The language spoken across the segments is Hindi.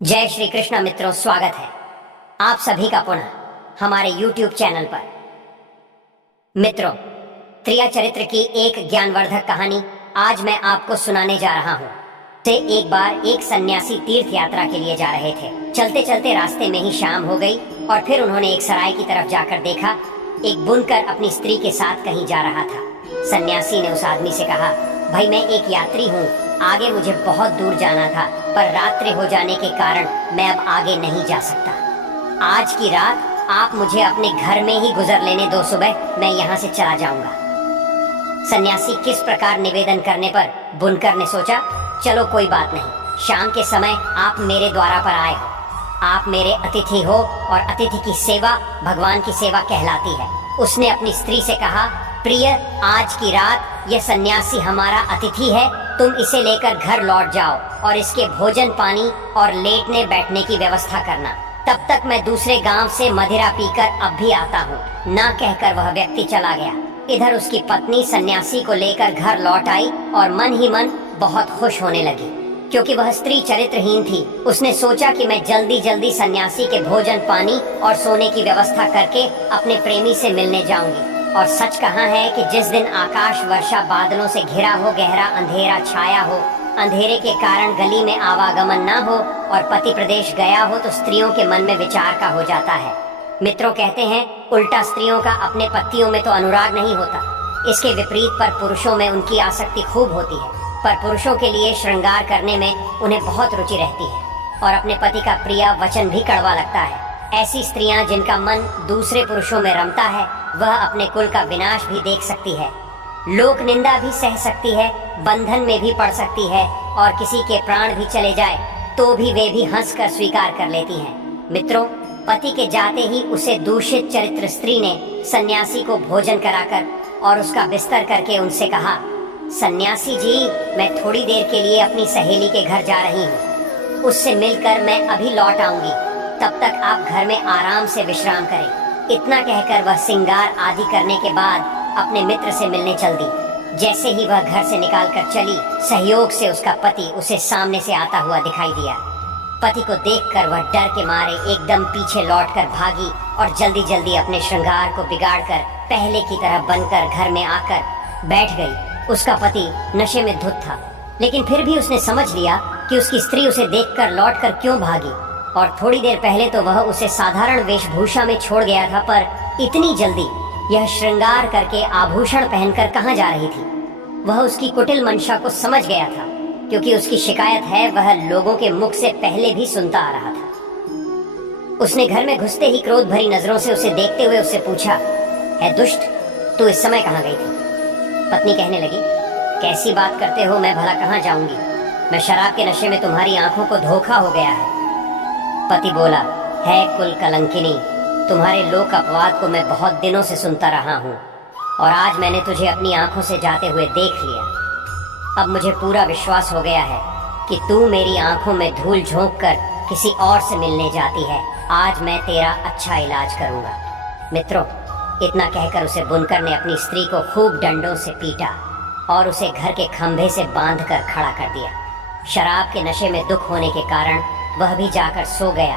जय श्री कृष्ण मित्रों, स्वागत है आप सभी का पुनः हमारे YouTube चैनल पर। मित्रों, त्रिया चरित्र की एक ज्ञानवर्धक कहानी आज मैं आपको सुनाने जा रहा हूँ। एक बार एक सन्यासी तीर्थ यात्रा के लिए जा रहे थे। चलते चलते रास्ते में ही शाम हो गई और फिर उन्होंने एक सराय की तरफ जाकर देखा एक बुनकर अपनी स्त्री के साथ कहीं जा रहा था। सन्यासी ने उस आदमी से कहा, भाई मैं एक यात्री हूँ, आगे मुझे बहुत दूर जाना था पर रात्रि हो जाने के कारण मैं अब आगे नहीं जा सकता। आज की रात आप मुझे अपने घर में ही गुजर लेने दो, सुबह मैं यहाँ से चला जाऊंगा। सन्यासी किस प्रकार निवेदन करने पर बुनकर ने सोचा, चलो कोई बात नहीं, शाम के समय आप मेरे द्वारा पर आए हो, आप मेरे अतिथि हो और अतिथि की सेवा भगवान की सेवा कहलाती है। उसने अपनी स्त्री से कहा, प्रिय, आज की रात यह सन्यासी हमारा अतिथि है, तुम इसे लेकर घर लौट जाओ और इसके भोजन पानी और लेटने बैठने की व्यवस्था करना। तब तक मैं दूसरे गांव से मदिरा पीकर अब भी आता हूँ। ना कहकर वह व्यक्ति चला गया। इधर उसकी पत्नी सन्यासी को लेकर घर लौट आई और मन ही मन बहुत खुश होने लगी, क्योंकि वह स्त्री चरित्रहीन थी। उसने सोचा कि मैं जल्दी जल्दी सन्यासी के भोजन पानी और सोने की व्यवस्था करके अपने प्रेमी से मिलने जाऊंगी। और सच कहा है कि जिस दिन आकाश वर्षा बादलों से घिरा हो, गहरा अंधेरा छाया हो, अंधेरे के कारण गली में आवागमन न हो और पति प्रदेश गया हो, तो स्त्रियों के मन में विचार का हो जाता है। मित्रों, कहते हैं उल्टा स्त्रियों का अपने पतियों में तो अनुराग नहीं होता, इसके विपरीत पर पुरुषों में उनकी आसक्ति खूब होती है। पर पुरुषों के लिए श्रृंगार करने में उन्हें बहुत रुचि रहती है और अपने पति का प्रिय वचन भी कड़वा लगता है। ऐसी स्त्रियां जिनका मन दूसरे पुरुषों में रमता है, वह अपने कुल का विनाश भी देख सकती है, लोक निंदा भी सह सकती है, बंधन में भी पड़ सकती है और किसी के प्राण भी चले जाए तो भी वे भी हंसकर स्वीकार कर लेती हैं। मित्रों, पति के जाते ही उसे दूषित चरित्र स्त्री ने सन्यासी को भोजन कराकर और उसका बिस्तर करके उनसे कहा, सन्यासी जी, मैं थोड़ी देर के लिए अपनी सहेली के घर जा रही हूँ, उससे मिलकर मैं अभी लौट आऊंगी, तब तक आप घर में आराम से विश्राम करें। इतना कहकर वह श्रृंगार आदि करने के बाद अपने मित्र से मिलने चल दी। जैसे ही वह घर से निकालकर चली, सहयोग से उसका पति उसे सामने से आता हुआ दिखाई दिया। पति को देखकर वह डर के मारे एकदम पीछे लौटकर भागी और जल्दी जल्दी अपने श्रृंगार को बिगाड़कर पहले की तरह बनकर घर में आकर बैठ गई। उसका पति नशे में धुत था, लेकिन फिर भी उसने समझ लिया कि उसकी स्त्री उसे देखकर लौटकर क्यों भागी। और थोड़ी देर पहले तो वह उसे साधारण वेशभूषा में छोड़ गया था, पर इतनी जल्दी यह श्रृंगार करके आभूषण पहनकर कहाँ जा रही थी। वह उसकी कुटिल मंशा को समझ गया था, क्योंकि उसकी शिकायत है वह लोगों के मुख से पहले भी सुनता आ रहा था। उसने घर में घुसते ही क्रोध भरी नजरों से उसे देखते हुए उससे पूछा, है दुष्ट, तू इस समय कहाँ गई थी? पत्नी कहने लगी, कैसी बात करते हो, मैं भला कहाँ जाऊंगी, मैं शराब के नशे में तुम्हारी आंखों को धोखा हो गया है। पति बोला, है कुल कलंकिनी, तुम्हारे लोक अपवाद को मैं बहुत दिनों से सुनता रहा हूँ और आज मैंने तुझे अपनी आंखों से जाते हुए देख लिया। अब मुझे पूरा विश्वास हो गया है कि तू मेरी आंखों में धूल झोंक कर किसी और से मिलने जाती है। आज मैं तेरा अच्छा इलाज करूँगा। मित्रों, इतना कहकर उसे बुनकर ने अपनी स्त्री को खूब डंडों से पीटा और उसे घर के खंभे से बांधकर खड़ा कर दिया। शराब के नशे में दुख होने के कारण वह भी जाकर सो गया।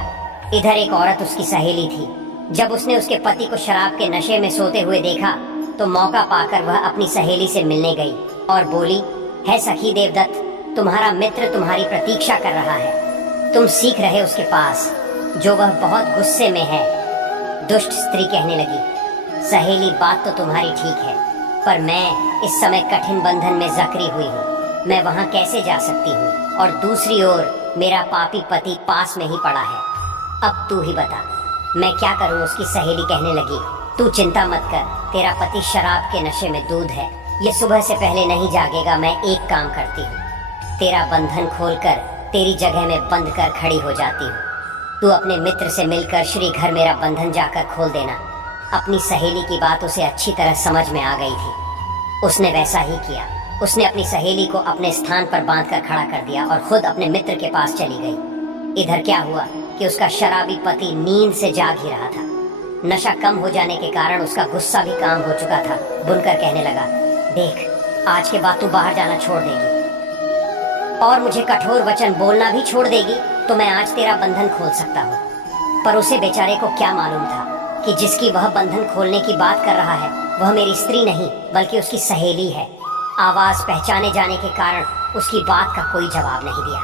इधर एक औरत उसकी सहेली थी। जब उसने उसके पति को शराब के नशे में सोते हुए देखा तो मौका पाकर वह अपनी सहेली से मिलने गई और बोली, है सखी देवदत्त, तुम्हारा मित्र तुम्हारी प्रतीक्षा कर रहा है, तुम सीख रहे उसके पास, जो वह बहुत गुस्से में है। दुष्ट स्त्री कहने लगी, सहेली, बात तो तुम्हारी ठीक है, पर मैं इस समय कठिन बंधन में जकड़ी हुई हूँ, मैं वहाँ कैसे जा सकती हूँ, और दूसरी ओर मेरा पापी पति पास में ही पड़ा है। अब तू ही बता, मैं क्या करूं? उसकी सहेली कहने लगी, तू चिंता मत कर, तेरा पति शराब के नशे में दूध है, ये सुबह से पहले नहीं जागेगा। मैं एक काम करती हूँ, तेरा बंधन खोलकर तेरी जगह में बंद कर खड़ी हो जाती हूँ। तू अपने मित्र से मिलकर श्री घर मेरा बंधन जाकर खोल देना। अपनी सहेली की बात उसे अच्छी तरह समझ में आ गई थी। उसने वैसा ही किया। उसने अपनी सहेली को अपने स्थान पर बांधकर खड़ा कर दिया और खुद अपने मित्र के पास चली गई। इधर क्या हुआ कि उसका शराबी पति नींद से जाग ही रहा था। नशा कम हो जाने के कारण उसका गुस्सा भी काम हो चुका था। बुनकर कहने लगा, देख, आज के बाद तू बाहर जाना छोड़ देगी और मुझे कठोर वचन बोलना भी छोड़ देगी तो मैं आज तेरा बंधन खोल सकता हूँ। पर उसे बेचारे को क्या मालूम था कि जिसकी वह बंधन खोलने की बात कर रहा है वह मेरी स्त्री नहीं बल्कि उसकी सहेली है। आवाज पहचाने जाने के कारण उसकी बात का कोई जवाब नहीं दिया।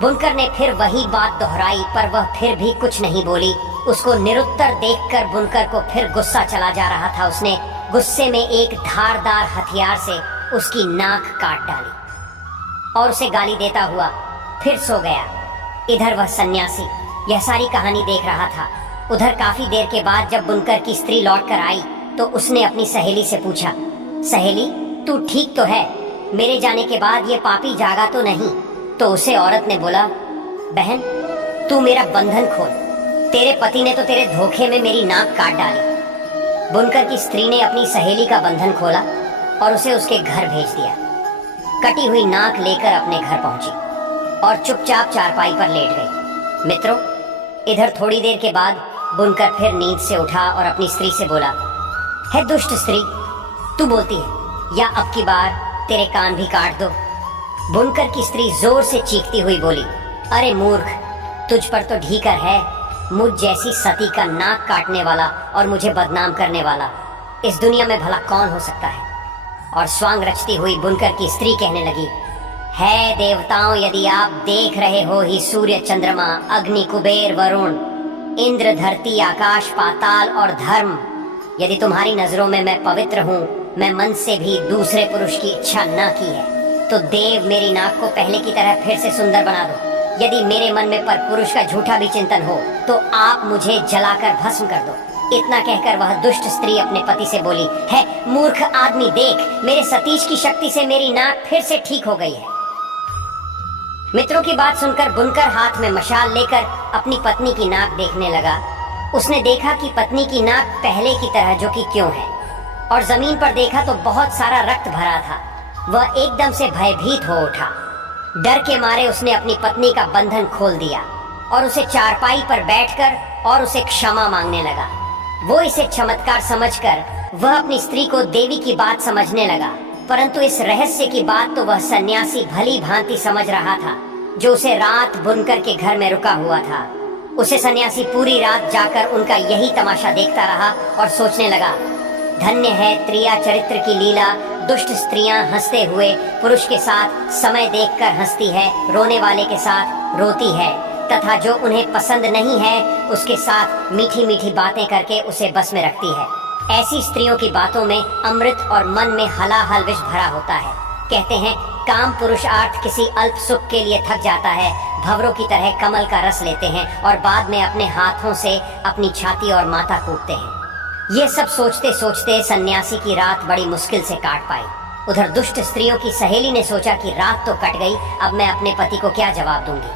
बुनकर ने फिर वही बात दोहराई पर वह फिर भी कुछ नहीं बोली। उसको निरुत्तर देखकर बुनकर को फिर गुस्सा चला जा रहा था। उसने गुस्से में एक धारदार हथियार से उसकी नाक काट डाली और उसे गाली देता हुआ फिर सो गया। इधर वह सन्यासी यह सारी कहानी देख रहा था। उधर काफी देर के बाद जब बुनकर की स्त्री लौट कर आई तो उसने अपनी सहेली से पूछा, सहेली तू ठीक तो है? मेरे जाने के बाद ये पापी जागा तो नहीं? तो उसे औरत ने बोला, बहन तू मेरा बंधन खोल, तेरे पति ने तो तेरे धोखे में मेरी नाक काट डाली। बुनकर की स्त्री ने अपनी सहेली का बंधन खोला और उसे उसके घर भेज दिया। कटी हुई नाक लेकर अपने घर पहुंची और चुपचाप चारपाई पर लेट गई। मित्रों, इधर थोड़ी देर के बाद बुनकर फिर नींद से उठा और अपनी स्त्री से बोला, है दुष्ट स्त्री, तू बोलती है या अब की बार तेरे कान भी काट दो? बुनकर की स्त्री जोर से चीखती हुई बोली, अरे मूर्ख, तुझ पर तो ढीकर है। मुझ जैसी सती का नाक काटने वाला और मुझे बदनाम करने वाला इस दुनिया में भला कौन हो सकता है? और स्वांग रचती हुई बुनकर की स्त्री कहने लगी, है देवताओं, यदि आप देख रहे हो ही सूर्य चंद्रमा अग्नि कुबेर वरुण इंद्र धरती आकाश पाताल और धर्म, यदि तुम्हारी नजरों में मैं पवित्र हूँ, मैं मन से भी दूसरे पुरुष की इच्छा न की है, तो देव मेरी नाक को पहले की तरह फिर से सुंदर बना दो। यदि मेरे मन में पर पुरुष का झूठा भी चिंतन हो तो आप मुझे जलाकर भस्म कर दो। इतना कहकर वह दुष्ट स्त्री अपने पति से बोली, है मूर्ख आदमी, देख मेरे सतीश की शक्ति से मेरी नाक फिर से ठीक हो गई है। मित्रों की बात सुनकर बुनकर हाथ में मशाल लेकर अपनी पत्नी की नाक देखने लगा। उसने देखा कि पत्नी की नाक पहले की तरह जो कि क्यों है, और जमीन पर देखा तो बहुत सारा रक्त भरा था। वह एकदम से भयभीत हो उठा। डर के मारे उसने अपनी पत्नी का बंधन खोल दिया और उसे चारपाई पर बैठकर और उसे क्षमा मांगने लगा। वो इसे चमत्कार समझकर वह अपनी स्त्री को देवी की बात समझने लगा, परंतु इस रहस्य की बात तो वह सन्यासी भली भांति समझ रहा था जो उसे रात बुनकर के घर में रुका हुआ था। उसे सन्यासी पूरी रात जाकर उनका यही तमाशा देखता रहा और सोचने लगा, धन्य है त्रिया चरित्र की लीला। दुष्ट स्त्रियां हंसते हुए पुरुष के साथ समय देखकर हंसती है, रोने वाले के साथ रोती है, तथा जो उन्हें पसंद नहीं है उसके साथ मीठी मीठी बातें करके उसे बस में रखती है। ऐसी स्त्रियों की बातों में अमृत और मन में हलाहल विष भरा होता है। कहते हैं, काम पुरुषार्थ किसी अल्प सुख के लिए थक जाता है, भंवरों की तरह कमल का रस लेते हैं और बाद में अपने हाथों से अपनी छाती और माथा कूटते हैं। ये सब सोचते सोचते सन्यासी की रात बड़ी मुश्किल से काट पाई। उधर दुष्ट स्त्रियों की सहेली ने सोचा कि रात तो कट गई, अब मैं अपने पति को क्या जवाब दूंगी,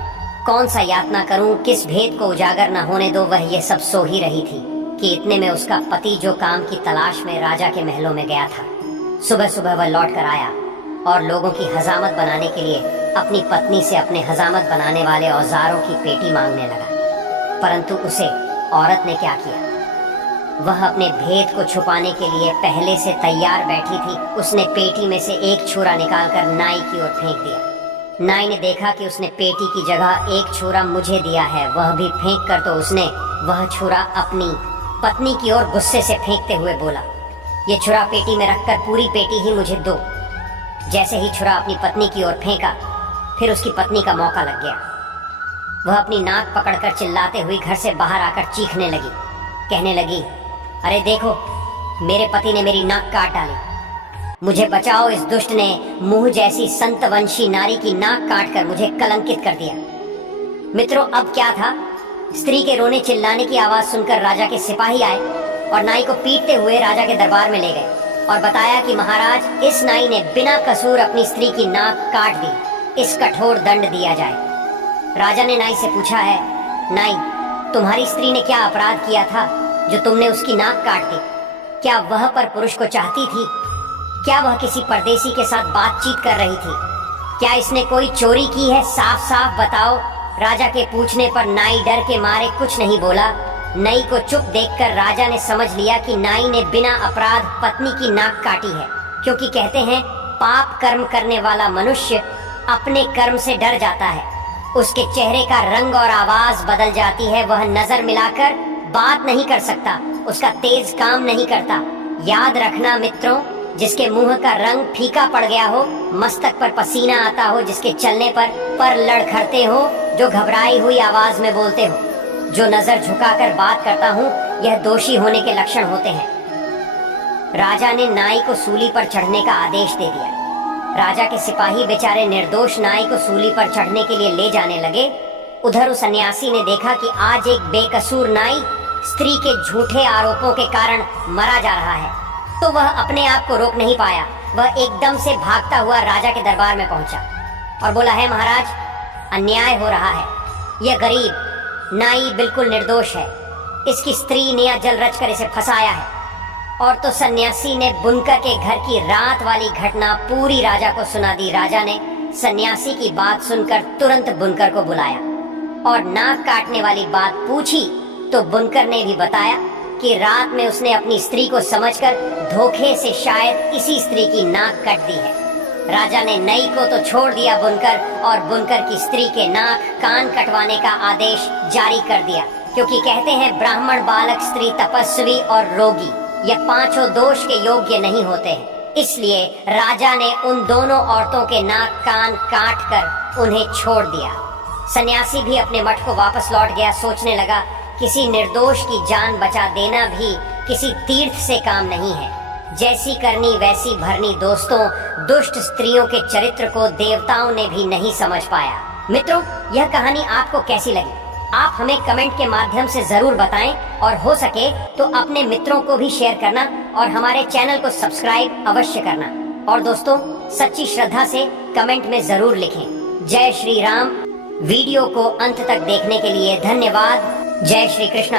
कौन सा यातना करूं, किस भेद को उजागर न होने दो। वह ये सब सो ही रही थी कि इतने में उसका पति जो काम की तलाश में राजा के महलों में गया था, सुबह सुबह वह लौट कर आया और लोगों की हजामत बनाने के लिए अपनी पत्नी से अपने हजामत बनाने वाले औजारों की पेटी मांगने लगा। परंतु उसे औरत ने क्या किया, वह अपने भेद को छुपाने के लिए पहले से तैयार बैठी थी। उसने पेटी में से एक छुरा निकालकर नाई की ओर फेंक दिया। नाई ने देखा कि उसने पेटी की जगह एक छुरा मुझे दिया है, वह भी फेंक कर तो उसने वह छुरा अपनी पत्नी की ओर गुस्से से फेंकते हुए बोला, ये छुरा पेटी में रखकर पूरी पेटी ही मुझे दो। जैसे ही छुरा अपनी पत्नी की ओर फेंका, फिर उसकी पत्नी का मौका लग गया। वह अपनी नाक पकड़कर चिल्लाते हुए घर से बाहर आकर चीखने लगी, कहने लगी, अरे देखो, मेरे पति ने मेरी नाक काट डाली, मुझे बचाओ, इस दुष्ट ने मुंह जैसी संतवंशी नारी की नाक काटकर मुझे कलंकित कर दिया। मित्रों, अब क्या था, स्त्री के रोने चिल्लाने की आवाज सुनकर राजा के सिपाही आए और नाई को पीटते हुए राजा के दरबार में ले गए और बताया कि महाराज, इस नाई ने बिना कसूर अपनी स्त्री की नाक काट दी, इस कठोर दंड दिया जाए। राजा ने नाई से पूछा है, नाई, तुम्हारी स्त्री ने क्या अपराध किया था जो तुमने उसकी नाक काट दी? क्या वह पर पुरुष को चाहती थी? क्या वह किसी परदेसी के साथ बातचीत कर रही थी? क्या इसने कोई चोरी की है? साफ साफ बताओ। राजा के पूछने पर नाई डर के मारे कुछ नहीं बोला। नाई को चुप देखकर राजा ने समझ लिया कि नाई ने बिना अपराध पत्नी की नाक काटी है, क्योंकि कहते हैं, पाप कर्म करने वाला मनुष्य अपने कर्म से डर जाता है। उसके चेहरे का रंग और आवाज बदल जाती है। वह नजर मिलाकर बात नहीं कर सकता, उसका तेज काम नहीं करता। याद रखना मित्रों, जिसके मुंह का रंग फीका पड़ गया हो, मस्तक पर पसीना आता हो, जिसके चलने पर लड़खड़ते हो, जो घबराई हुई आवाज में बोलते हो, जो नजर झुकाकर बात करता हूँ, यह दोषी होने के लक्षण होते हैं। राजा ने नाई को सूली पर चढ़ने का आदेश दे दिया। राजा के सिपाही बेचारे निर्दोष नाई को सूली पर चढ़ने के लिए ले जाने लगे। उधर उस सन्यासी ने देखा कि आज एक बेकसूर नाई स्त्री के झूठे आरोपों के कारण मरा जा रहा है, तो वह अपने आप को रोक नहीं पाया। वह एकदम से भागता हुआ राजा के दरबार में पहुंचा और बोला, है महाराज, अन्याय हो रहा है। यह गरीब नाई बिल्कुल निर्दोष है, इसकी स्त्री ने जल रच कर इसे फंसाया है। और तो सन्यासी ने बुनकर के घर की रात वाली घटना पूरी राजा को सुना दी। राजा ने सन्यासी की बात सुनकर तुरंत बुनकर को बुलाया और नाक काटने वाली बात पूछी तो बुनकर ने भी बताया कि रात में उसने अपनी स्त्री को समझकर धोखे से शायद इसी स्त्री की नाक कट दी है। राजा ने नई को तो छोड़ दिया बुनकर, और बुनकर की स्त्री के नाक कान कटवाने का आदेश जारी कर दिया, क्योंकि कहते हैं ब्राह्मण, बालक, स्त्री, तपस्वी और रोगी, यह पांचों दोष के योग्य नहीं होते हैं। इसलिए राजा ने उन दोनों औरतों के नाक कान काट कर उन्हें छोड़ दिया। सन्यासी भी अपने मठ को वापस लौट गया। सोचने लगा, किसी निर्दोष की जान बचा देना भी किसी तीर्थ से काम नहीं है। जैसी करनी वैसी भरनी। दोस्तों, दुष्ट स्त्रियों के चरित्र को देवताओं ने भी नहीं समझ पाया। मित्रों, यह कहानी आपको कैसी लगी? आप हमें कमेंट के माध्यम से जरूर बताएं, और हो सके तो अपने मित्रों को भी शेयर करना और हमारे चैनल को सब्सक्राइब अवश्य करना। और दोस्तों, सच्ची श्रद्धा से कमेंट में जरूर लिखें, जय श्री राम। वीडियो को अंत तक देखने के लिए धन्यवाद। जय श्री कृष्ण।